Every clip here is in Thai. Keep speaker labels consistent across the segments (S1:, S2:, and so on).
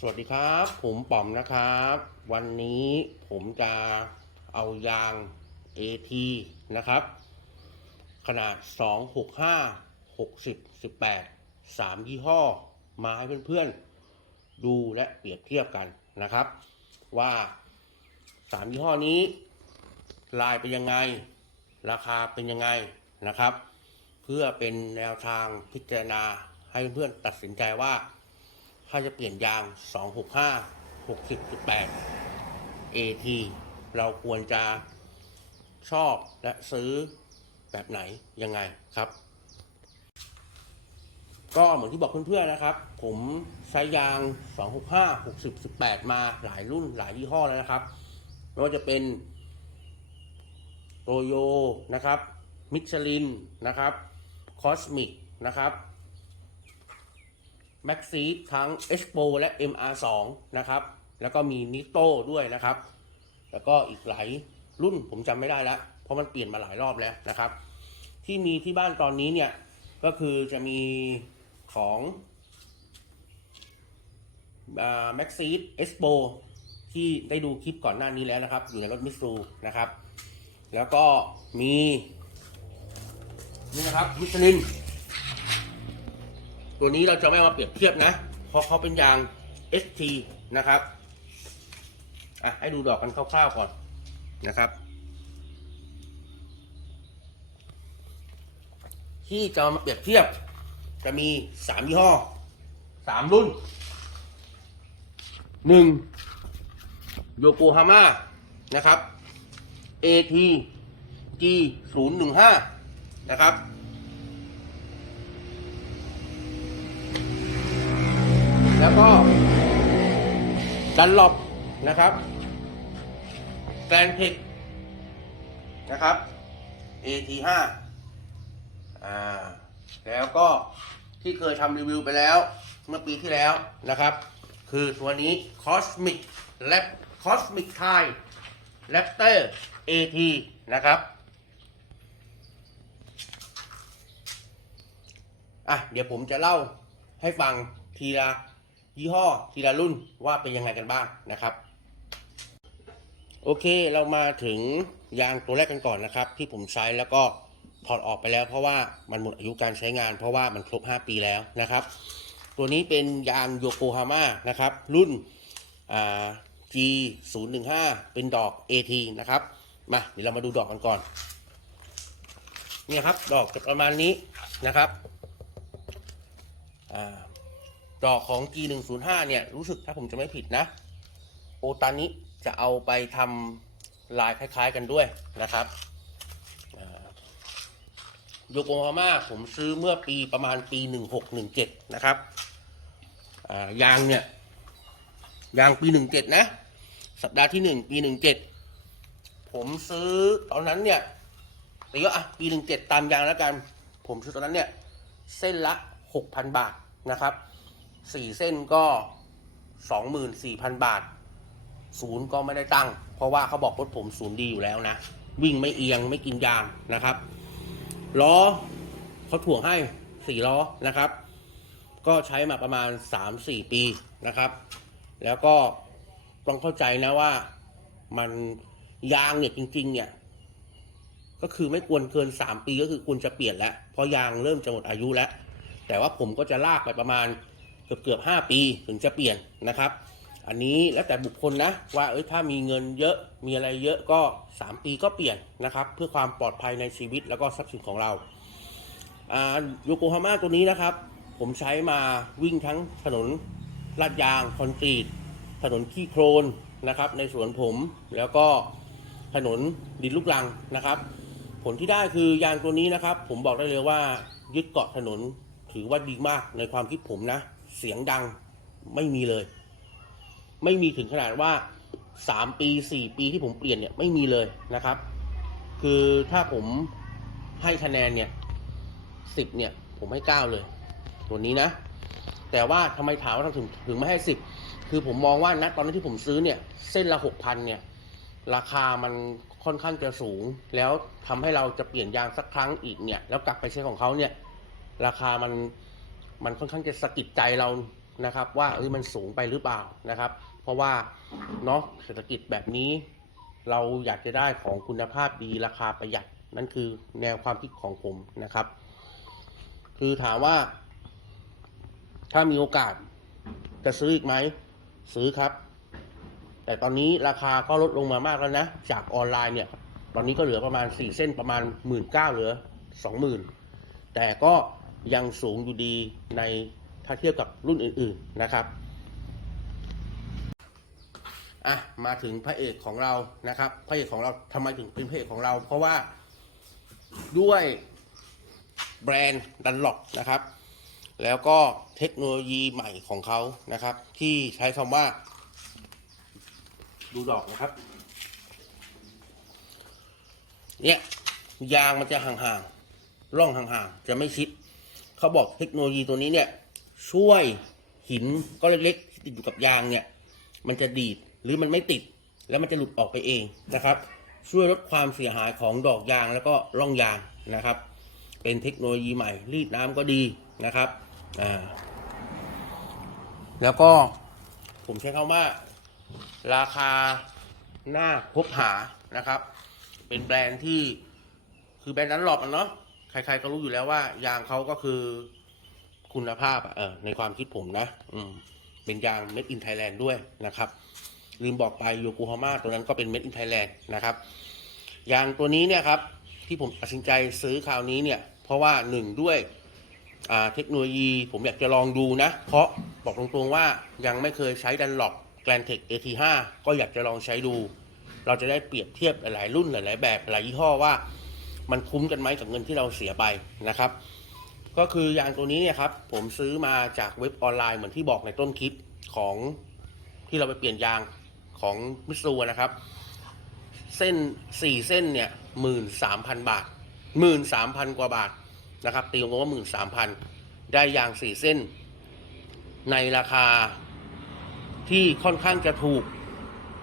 S1: สวัสดีครับ ผมป๋อมนะครับ วันนี้ผมจะเอายาง AT นะครับ ขนาด 265 60 18 3 ยี่ห้อ มาให้เพื่อนๆ ดูและเปรียบเทียบกันนะครับ ว่า 3 ยี่ห้อนี้ ลายเป็นยังไง ราคาเป็นยังไงนะครับ เพื่อเป็นแนวทางพิจารณาให้เพื่อนๆตัดสินใจว่า ถ้าจะเปลี่ยนยาง 265 60.8 AT เราควรจะชอบและซื้อแบบไหนยังไงครับ ก็เหมือนที่บอกเพื่อนๆนะครับ ผมใช้ยาง 265 60 18 มาหลายรุ่นหลายยี่ห้อแล้วนะครับ ไม่ว่าจะเป็นโตโยนะครับมิชลินนะครับคอสมิกนะครับ แม็กซีทั้ง Expo และ MR2 นะครับ แล้วก็มีนิโต้ด้วยนะครับ แล้วก็อีกหลายรุ่นผมจำไม่ได้แล้ว เพราะมันเปลี่ยนมาหลายรอบแล้วนะครับ ที่มีที่บ้านตอนนี้เนี่ย ก็คือจะมีของแม็กซีเอ็กซ์โปที่ได้ดูคลิปก่อนหน้านี้แล้วนะครับ อยู่ในรถมิสซูนะครับ แล้วก็มี นี่นะครับมิชลิน ตัวนี้เราจะไม่มาเปรียบเทียบนะ เพราะเขาเป็นยาง ST นะครับ อะ ให้ดูดอกกันคร่าวๆก่อนนะครับ ที่จะมาเปรียบเทียบ จะมีสามยี่ห้อสามรุ่นหนึ่งโยโกฮาม่านะครับ AT G 0 1 5นะครับ แล้วก็ดันหลบนะครับแกรนเทคนะครับ AT5 อ่าแล้วก็ที่เคยทำรีวิวไปแล้ว เมื่อปีที่แล้วนะครับ คือตัวนี้ Cosmic Lab Cosmic Thai Raptor AT นะครับอะเดี๋ยวผมจะเล่าให้ฟังทีละ ยี่ห้อทีละรุ่นว่าเป็นยังไงกันบ้างนะครับ โอเคเรามาถึงยางตัวแรกกันก่อนนะครับ ที่ผมใช้แล้วก็ถอดออกไปแล้ว เพราะว่ามันหมดอายุการใช้งาน เพราะว่ามันครบ 5 ปีแล้วนะครับ ตัวนี้เป็นยางโยโกฮาม่านะครับ รุ่น G 0 1 5 เป็นดอก AT นะครับ มาเดี๋ยวเรามาดูดอกกันก่อนเนี่ยครับ ดอกจะประมาณนี้นะครับอ่า ดอกของ G105 เนี่ย รู้สึกถ้าผมจะไม่ผิดนะ โอตานิจะเอาไปทำลายคล้ายๆกันด้วยนะครับโยโกฮาม่าผมซื้อเมื่อปีประมาณปี 1617 นะครับยางเนี่ย ยางปี 17 นะ สัปดาห์ที่ 1 ปี 17 ผมซื้อตอนนั้นเนี่ยตีว่าอะปี 17 ตามยางแล้วกัน ผมซื้อตอนนั้นเนี่ย เส้นละ 6,000 บาทนะครับ สี่เส้นก็24,000บาท ศูนย์ก็ไม่ได้ตั้ง เพราะว่าเขาบอกรถผมศูนย์ดีอยู่แล้วนะ วิ่งไม่เอียงไม่กินยางนะครับล้อเขาถ่วงให้สี่ล้อนะครับ ก็ใช้มาประมาณ3-4ปีนะครับ แล้วก็ต้องเข้าใจนะว่ามันยางเนี่ยจริง ๆ เนี่ยก็คือไม่ควรเกิน 3 ปีก็คือควรจะเปลี่ยนแล้วเพราะยางเริ่มจะหมดอายุแล้ว แต่ว่าผมก็จะลากไปประมาณ เกือบเกือบห้าปีถึงจะเปลี่ยนนะครับ อันนี้แล้วแต่บุคคลนะว่าเอ้ยถ้ามีเงินเยอะมีอะไรเยอะก็ 3 ปีก็เปลี่ยนนะครับ เพื่อความปลอดภัยในชีวิตแล้วก็ทรัพย์สินของเราโยโกฮาม่าตัวนี้นะครับ ผมใช้มาวิ่งทั้งถนนลาดยางคอนกรีต ถนนขี้โครนนะครับ ในสวนผมแล้วก็ถนนดินลูกรังนะครับ ผลที่ได้คือยางตัวนี้นะครับ ผมบอกได้เลยว่ายึดเกาะถนนถือว่าดีมากในความคิดผมนะ เสียงดังไม่มีเลย ไม่มีถึงขนาดว่าสามปีสี่ปีที่ผมเปลี่ยนเนี่ยไม่มีเลยนะครับ คือถ้าผมให้คะแนนเนี่ยสิบเนี่ย ผมให้เก้าเลย ตัวนี้นะ แต่ว่าทำไมถามว่าทำถึงถึงไม่ให้สิบคือผมมองว่านะตอนนั้นที่ผมซื้อเนี่ย เส้นละหกพันเนี่ย ราคามันค่อนข้างจะสูง แล้วทำให้เราจะเปลี่ยนยางสักครั้งอีกเนี่ย แล้วกลับไปใช้ของเขาเนี่ย ราคามัน มันค่อนข้างจะสะกิดใจเรานะครับ ว่าเอ้ยมันสูงไปหรือเปล่านะครับ เพราะว่าเนาะเศรษฐกิจแบบนี้ เราอยากจะได้ของคุณภาพดีราคาประหยัดนั่นคือแนวความคิดของผมนะครับ คือถามว่า ถ้ามีโอกาสจะซื้ออีกไหมซื้อครับ แต่ตอนนี้ราคาก็ลดลงมามากแล้วนะ จากออนไลน์เนี่ย ตอนนี้ก็เหลือประมาณ 4 เส้นประมาณ 1 9ื่นเหลือ 20,000 แต่ก็ ยังสูงอยู่ดีในถ้าเทียบกับรุ่นอื่นๆนะครับอะมาถึงพระเอกของเรานะครับ พระเอกของเราทำไมถึงเป็นพระเอกของเรา เพราะว่าด้วยแบรนด์ดันล็อกนะครับ แล้วก็เทคโนโลยีใหม่ของเขานะครับ ที่ใช้คำว่า ดูดอกนะครับเนี่ยยางมันจะห่างๆร่องห่างๆ จะไม่ชิด เขาบอกเทคโนโลยีตัวนี้เนี่ย ช่วยหินก็เล็กๆที่ติดอยู่กับยางเนี่ย มันจะดีดหรือมันไม่ติด แล้วมันจะหลุดออกไปเองนะครับ ช่วยลดความเสียหายของดอกยางแล้วก็ร่องยางนะครับ เป็นเทคโนโลยีใหม่รีดน้ำก็ดีนะครับอ่าแล้วก็ผมใช้คำว่า ราคาหน้าพบหานะครับ เป็นแบรนด์ที่คือแบรนด์นั้นหลอกกันเนาะ ใครๆก็รู้อยู่แล้วว่า ยางเขาก็คือคุณภาพเออในความคิดผมนะ อืม เป็นยาง Made in Thailand ด้วยนะครับ ลืมบอกไปโยโกฮาม่าตัวนั้นก็เป็น Made in Thailand นะครับ ยางตัวนี้เนี่ยครับ ที่ผมตัดสินใจซื้อคราวนี้เนี่ย เพราะว่าหนึ่งด้วยอ่าเทคโนโลยีผมอยากจะลองดูนะ เพราะบอกตรงๆว่ายังไม่เคยใช้ดันหลอกแกลนเทค AT5 ก็อยากจะลองใช้ดู เราจะได้เปรียบเทียบหลายๆรุ่นหลายๆแบบหลายยี่ห้อว่า มันคุ้มกันไหมกับเงินที่เราเสียไปนะครับ ก็คือยางตัวนี้เนี่ยครับ ผมซื้อมาจากเว็บออนไลน์เหมือนที่บอกในต้นคลิปของที่เราไปเปลี่ยนยางของมิสซูนะครับ เส้นสี่เส้นเนี่ยหมื่นสามพันบาทหมื่นสามพันกว่าบาทนะครับ ตีงงว่าหมื่นสามพันได้ยางสี่เส้น ในราคาที่ค่อนข้างจะถูก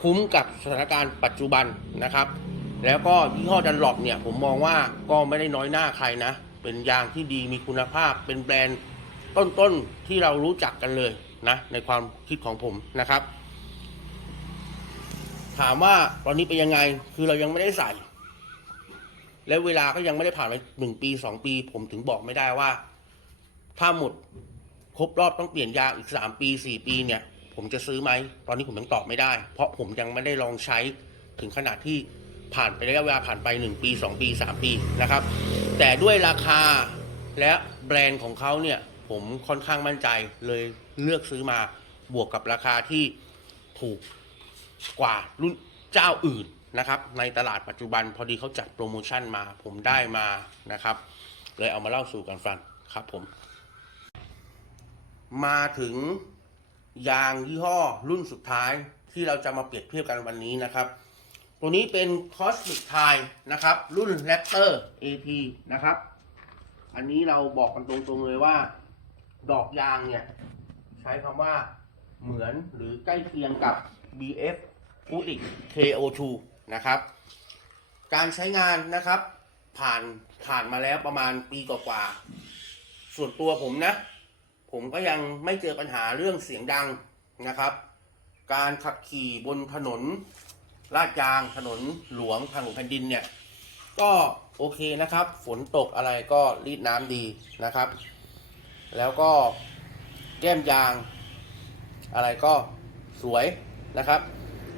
S1: คุ้มกับสถานการณ์ปัจจุบันนะครับ แล้วก็ยี่ห้อดันหลอกเนี่ยผมมองว่าก็ไม่ได้น้อยหน้าใครนะ เป็นยางที่ดีมีคุณภาพ เป็นแบรนด์ต้นๆที่เรารู้จักกันเลยนะในความคิดของผมนะครับ ถามว่าตอนนี้เป็นยังไงคือเรายังไม่ได้ใส่ แล้วเวลาก็ยังไม่ได้ผ่านไปหนึ่งปีสองปี ผมถึงบอกไม่ได้ว่า ถ้าหมดครบรอบต้องเปลี่ยนยางอีกสามปีสี่ปีเนี่ย ผมจะซื้อไหม ตอนนี้ผมยังตอบไม่ได้ เพราะผมยังไม่ได้ลองใช้ถึงขนาดที่ ผ่านไประยะเวลาผ่านไปหนึ่งปีสองปีสามปีนะครับ แต่ด้วยราคาและแบรนด์ของเขาเนี่ยผมค่อนข้างมั่นใจเลยเลือกซื้อมาบวกกับราคาที่ถูกกว่ารุ่นเจ้าอื่นนะครับ ในตลาดปัจจุบันพอดีเขาจัดโปรโมชั่นมา ผมได้มานะครับ เลยเอามาเล่าสู่กันฟังครับผม มาถึงยางยี่ห้อรุ่นสุดท้ายที่เราจะมาเปรียบเทียบกันวันนี้นะครับ ตัวนี้เป็น Cosmic t i นะครับ รุ่น Raptor AP นะครับ อันนี้เราบอกกันตรงๆเลยว่า ดอกยางเนี่ย ใช้คำว่าเหมือนหรือใกล้เคียงกับ BF f u d i c KO2 นะครับ การใช้งานนะครับ ผ่านผ่านมาแล้วประมาณปีกว่าๆส่วนตัวผมนะ ผมก็ยังไม่เจอปัญหาเรื่องเสียงดังนะครับ การขับขี่บนถนน ลาดยางถนนหลวงทางหลวงแผ่นดินเนี่ย ก็โอเคนะครับ ฝนตกอะไรก็รีดน้ำดีนะครับ แล้วก็แก้มยาง อะไรก็สวยนะครับ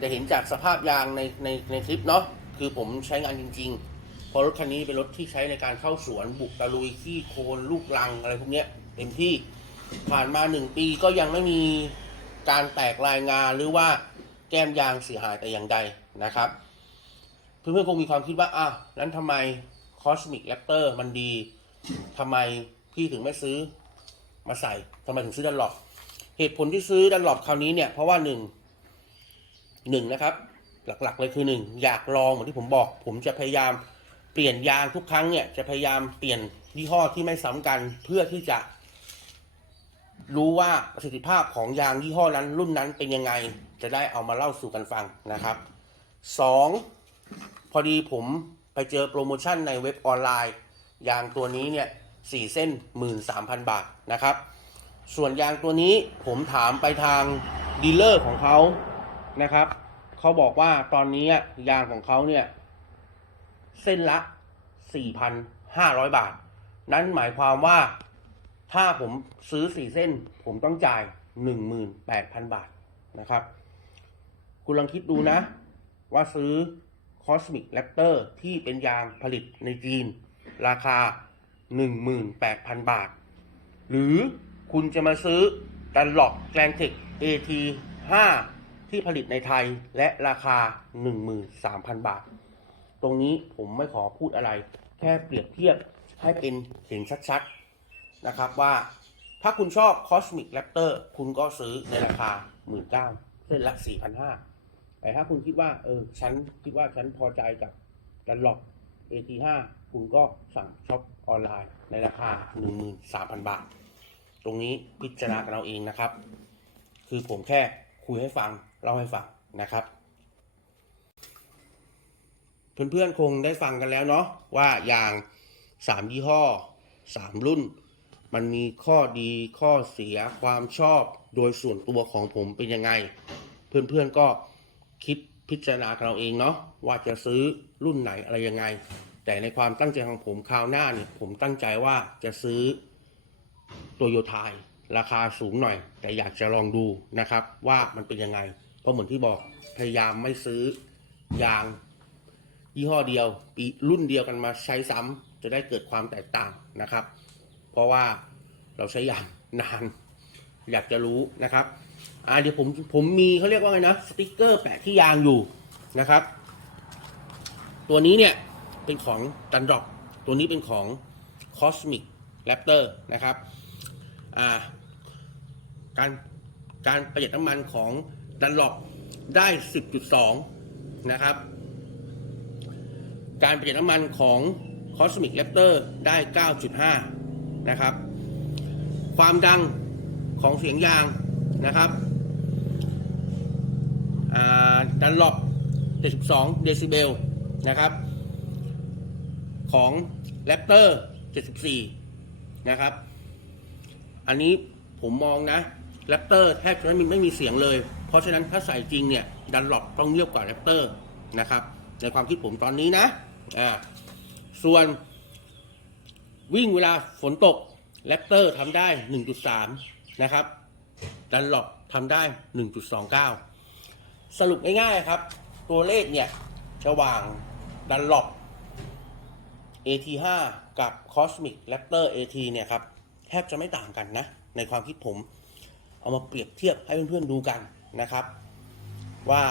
S1: จะเห็นจากสภาพยางในในในคลิปเนาะคือผมใช้งานจริงๆเพราะรถคันนี้เป็นรถที่ใช้ในการเข้าสวนบุกตะลุยขี้โคลนลูกรังอะไรพวกเนี้ยเต็มที่ผ่านมาหนึ่งปีก็ยังไม่มีการแตกลายงานหรือว่า แก้มยางเสียหายแต่อย่างใดนะครับ เพื่อนๆคงมีความคิดว่าอ้าวนั้นทำไม Cosmic Raptor มันดีทำไมพี่ถึงไม่ซื้อมาใส่ทำไมถึงซื้อดันหลอกเหตุผลที่ซื้อดันหลบคราวนี้เนี่ยเพราะว่าหนึ่งหนึ่งนะครับ หลักๆเลยคือหนึ่งอยากลองเหมือนที่ผมบอก ผมจะพยายามเปลี่ยนยางทุกครั้งเนี่ยจะพยายามเปลี่ยนยี่ห้อที่ไม่ซ้ำกันเพื่อที่จะ รู้ว่าประสิทธิภาพของยางยี่ห้อนั้นรุ่นนั้นเป็นยังไง จะได้เอามาเล่าสู่กันฟังนะครับสองพอดีผมไปเจอโปรโมชั่นในเว็บออนไลน์ ยางตัวนี้เนี่ยสี่เส้นหมื่นสามพันบาทนะครับ ส่วนยางตัวนี้ผมถามไปทางดีลเลอร์ของเขานะครับเขาบอกว่าตอนนี้ยางของเขาเนี่ย เส้นละ 4,500 บาท นั่นหมายความว่า ถ้าผมซื้อ4เส้น ผมต้องจ่าย18,000บาทนะครับ คุณลองคิดดูนะ ว่าซื้อ Cosmic Raptor ที่เป็นยางผลิตในจีน ราคา 18,000 บาท หรือคุณจะมาซื้อดันหลอกแกลนเทค AT 5ที่ผลิตในไทยและราคา 13,000 บาท ตรงนี้ผมไม่ขอพูดอะไร แค่เปรียบเทียบให้เป็นเห็นชัดๆ นะครับว่าถ้าคุณชอบ Cosmic Raptor คุณก็ซื้อในราคา 19,000เส้นละ 4,500 แต่ถ้าคุณคิดว่าเออฉันคิดว่าฉันพอใจกับดันหลอก AT5 คุณก็สั่งช็อปออนไลน์ในราคา 13,000 บาท ตรงนี้พิจารณากันเอาเองนะครับ คือผมแค่คุยให้ฟัง เล่าให้ฟังนะครับ เพื่อนๆคงได้ฟังกันแล้วเนาะว่ายาง 3 ยี่ห้อ 3 รุ่น มันมีข้อดีข้อเสียความชอบโดยส่วนตัวของผมเป็นยังไง เพื่อนๆก็คิดพิจารณาเราเองเนาะว่าจะซื้อรุ่นไหนอะไรยังไง แต่ในความตั้งใจของผมคราวหน้าเนี่ยผมตั้งใจว่าจะซื้อโตโยต้าราคาสูงหน่อย แต่อยากจะลองดูนะครับ ว่ามันเป็นยังไง เพราะเหมือนที่บอกพยายามไม่ซื้อยางยี่ห้อเดียวปีรุ่นเดียวกันมาใช้ซ้ำจะได้เกิดความแตกต่างนะครับ เพราะว่าเราใช้ยางนาน อยากจะรู้นะครับอ่าเดี๋ยวผมผมมีเขาเรียกว่าไงนะสติกเกอร์แปะที่ยางอยู่นะครับ ตัวนี้เนี่ยเป็นของดันดรอปตัวนี้เป็นของ Cosmic Raptor นะครับอ่าการการประหยัดน้ำมันของดันหลอปได้ 10.2 นะครับ การประหยัดน้ำมันของ Cosmic Raptor ได้ 9.5 นะครับ ความดังของเสียงยางนะครับดันหลบ72 เดซิเบลนะครับ ของ Raptor 74 นะครับ อันนี้ผมมองนะ Raptor แทบจะไม่มีไม่มีเสียงเลย เพราะฉะนั้นถ้าใส่จริงเนี่ย ดันหลบต้องเงียบกว่า Raptor นะครับ ในความคิดผมตอนนี้นะอ่าส่วน วิ่งเวลาฝนตกแรปเตอร์ทำได้ 1.3 นะครับดันหลอกทำได้ 1.29 สรุปง่ายๆครับ ตัวเลขเนี่ยระหว่างดันหลอก AT5 กับ Cosmic Raptor AT เนี่ยครับ แทบจะไม่ต่างกันนะ ในความคิดผม เอามาเปรียบเทียบให้เพื่อนๆดูกันนะครับ ว่า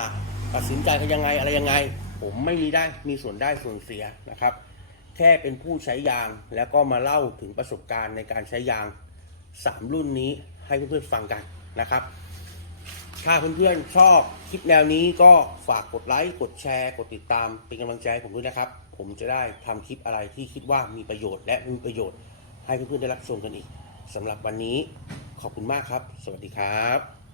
S1: ตัดสินใจกันยังไงอะไรยังไง ผมไม่มีได้มีส่วนได้ส่วนเสียนะครับ แค่เป็นผู้ใช้ยาง แล้วก็มาเล่าถึงประสบการณ์ในการใช้ยาง 3 รุ่นนี้ให้เพื่อนๆฟังกันนะครับ ถ้าเพื่อนๆชอบคลิปแนวนี้ก็ฝากกดไลค์กดแชร์กดติดตามเป็นกำลังใจให้ผมด้วยนะครับ ผมจะได้ทำคลิปอะไรที่คิดว่ามีประโยชน์และมีประโยชน์ให้เพื่อนๆได้รับชมกันอีกสำหรับวันนี้ขอบคุณมากครับ สวัสดีครับ